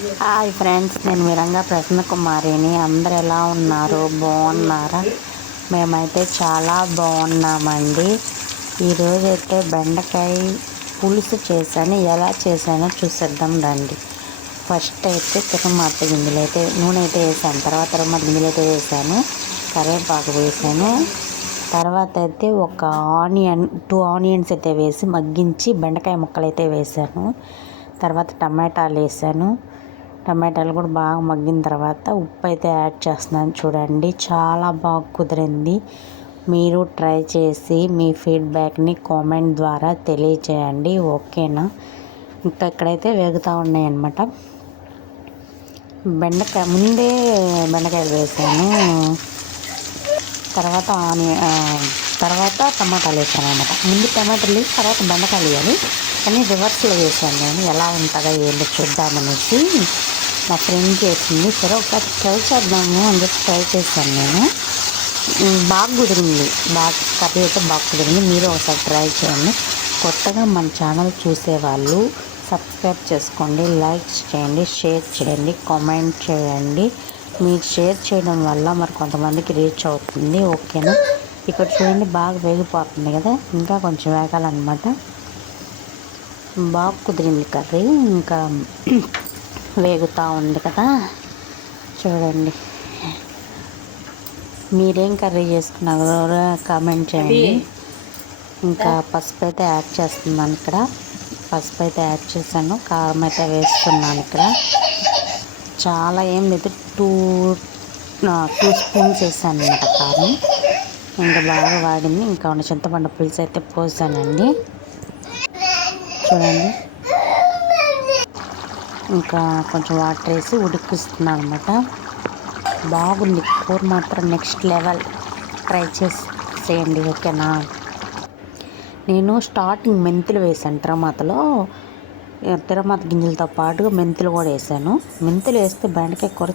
Hi friends, నేను మీరంగా ప్రసన్న కుమారిని. అందరు ఎలా ఉన్నారు? బాగున్నారా? మేమైతే చాలా బాగున్నామండి. ఈరోజైతే బెండకాయ పులుసు చేశాను. ఎలా చేశానో చూసేద్దాం రండి. ఫస్ట్ అయితే తిరుమాత గింజలు అయితే నూనె అయితే వేసాను. తర్వాత తిరుమాత గింజలు అయితే వేసాను, కరివేపాకు వేసాను. తర్వాత అయితే ఒక టూ ఆనియన్స్ అయితే వేసి మగ్గించి బెండకాయ ముక్కలు అయితే వేసాను. తర్వాత టమాటాలు వేసాను. టమాటాలు కూడా బాగా మగ్గిన తర్వాత ఉప్పు అయితే యాడ్ చేస్తున్నాను. చూడండి, చాలా బాగా కుదిరింది. మీరు ట్రై చేసి మీ ఫీడ్బ్యాక్ని కామెంట్ ద్వారా తెలియచేయండి. ఓకేనా? ఇంకా ఇక్కడైతే వేగుతూ ఉన్నాయి అన్నమాట. ముందే బెండకాయలు వేసాను. తర్వాత టమాటాలు వేసాను అనమాట. ముందు టమాటాలు వేసి తర్వాత బెండకాయలు వేయాలి, కానీ రివర్స్లో వేసాను నేను. ఎలా ఉంటుందో ఏంటో చూద్దామనేసి మా ఫ్రెండ్ చేసింది. సరే ఒకసారి ట్రై చేద్దాము అని చెప్పి ట్రై చేశాను నేను. బాగా కుదిరింది, కర్రీ అయితే బాగా కుదిరింది. మీరు ఒకసారి ట్రై చేయండి. కొత్తగా మన ఛానల్ చూసేవాళ్ళు సబ్స్క్రైబ్ చేసుకోండి, లైక్స్ చేయండి, షేర్ చేయండి, కామెంట్ చేయండి. మీరు షేర్ చేయడం వల్ల మరి కొంతమందికి రీచ్ అవుతుంది. ఓకేనా? ఇక్కడ చూడండి, బాగా వేగిపోతుంది కదా, ఇంకా కొంచెం వేగాలన్నమాట. బాగా కుదిరింది కర్రీ, ఇంకా వేగుతూ ఉంది కదా. చూడండి, మీరేం కర్రీ చేసుకున్నారో కామెంట్ చేయండి. ఇంకా పసుపు అయితే యాడ్ చేస్తున్నాను. ఇక్కడ పసుపు అయితే యాడ్ చేశాను, కారం అయితే వేస్తున్నాను. ఇక్కడ చాలా ఏం లేదు, టూ స్పూన్స్ వేసాను అన్నమాట కారం. ఇంకా బాగా వాడింది. ఇంకా చింతపండు పులుసు అయితే పోసానండి. చూడండి, ఇంకా కొంచెం వాటర్ వేసి ఉడికిస్తున్నాను అనమాట. బాగుంది కూర మాత్రం నెక్స్ట్ లెవెల్. ట్రై చేయండి. ఓకేనా? నేను స్టార్టింగ్ మెంతులు వేసాను. తిరుమాత గింజలతో పాటుగా మెంతులు కూడా వేసాను. మెంతులు వేస్తే బెండకాయ కూర